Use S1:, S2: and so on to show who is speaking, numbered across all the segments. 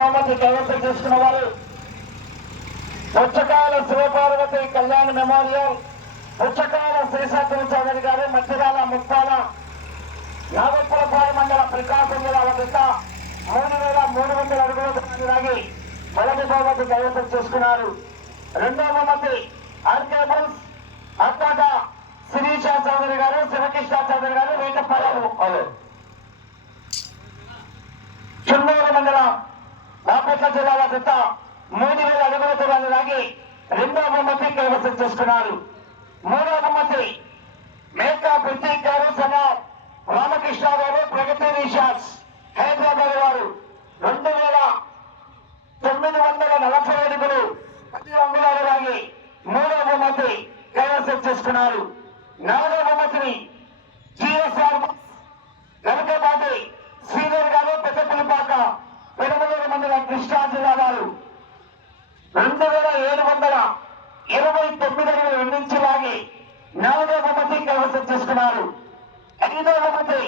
S1: బహుమతి కైవసం చేసుకున్న వారు. పుచ్చకాయల శివపార్వతి కళ్యాణ మెమోరియల్ పుచ్చకాయల శ్రీశాంతం చౌదరి గారు మధ్యరాల ముప్పాల నాగపురపాడు మండల ప్రకాశం జిల్లా వద్ద మూడు వేల మూడు వందల అడుగుల దూరాన్ని మొదటి బహుమతి కైవసం చేసుకున్నారు. రెండవ బహుమతి ఆర్కేబుల్స్ అత్తాట శిరీష చౌదరి గారు శివకృష్ణ చౌదరి గారు వేటపాలెం అదే చున్నూరు మండలం బాపట్ల జిల్లాల క్రితం మూడు వేల అడుగుల దూరాన్ని లాగి రెండో బహుమతి కైవసం చేసుకున్నారు. మూడో బహుమతి మేకా ప్రతీక్ గారు సమ రామకృష్ణ గారు ప్రగతి రీషార్ట్స్ హైదరాబాద్ వారు రెండు వేల తొమ్మిది వందల నలభై అడుగులు పది అంగుళాలు లాగి మూడో బహుమతి కైవసం చేసుకున్నారు. నాలుగో బహుమతిని జిఎస్ఆర్ వెనకబాటి శ్రీధర్ గారు పెద్దపులిపాక పెనుమలూరు మండలం కృష్ణా జిల్లా వారు రెండు వేల ఏడు వందల ఇరవై తొమ్మిది అడుగులు రెండించి లాగి నాలుగవ మంత్రి కైవసం చేసుకున్నారు. ఐదవ మంత్రి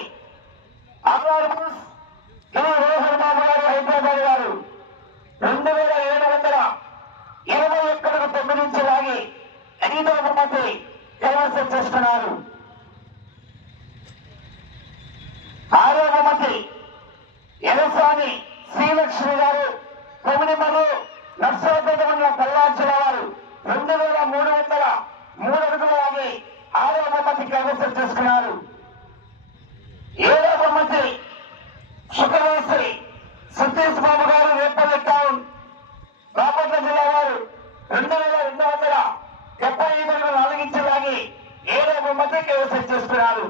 S1: రోహన్ బాబు గారు హైదరాబాద్ గారు. రెండు వేల ఏడు వందల ఇరవై ఒక్కడుగు తొమ్మిది నుంచి లాగి ఐదో మంత్రి కైవసం చేసుకున్నారు. ఆరో మంత్రి ఎలసాని శ్రీలక్ష్మి గారు కొమిడిమరు నర్సరాపేట మండలం పల్నాడు జిల్లా వారు రెండు వేల మూడు వందల మూడు అడుగులు ఆగి ఆరో బహుమతి కైవసం చేసుకున్నారు. ఏడో బహుమతి శుక్రవాసి సతీష్ బాబు గారు రేపల్లి టౌన్ బాపట్ల జిల్లా వారు రెండు వేల రెండు వందల డెబ్బై ఐదు అడుగులు నాలుగించి ఏడో బహుమతి కైవసం చేసుకున్నారు.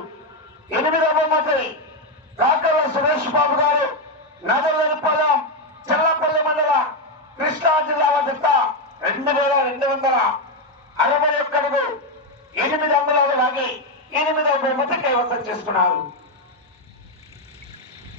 S1: ఎనిమిదో బహుమతి కాకర్ల సురేష్ బాబు గారు నగరపల్లం చెల్లపల్లి మండల కృష్ణా జిల్లా వద్ద రెండు వేల రెండు వందల అరవై ఒక్కడుగు ఎనిమిది వందల లాగి ఎనిమిదవ ముద్ద కైవసం చేసుకున్నారు.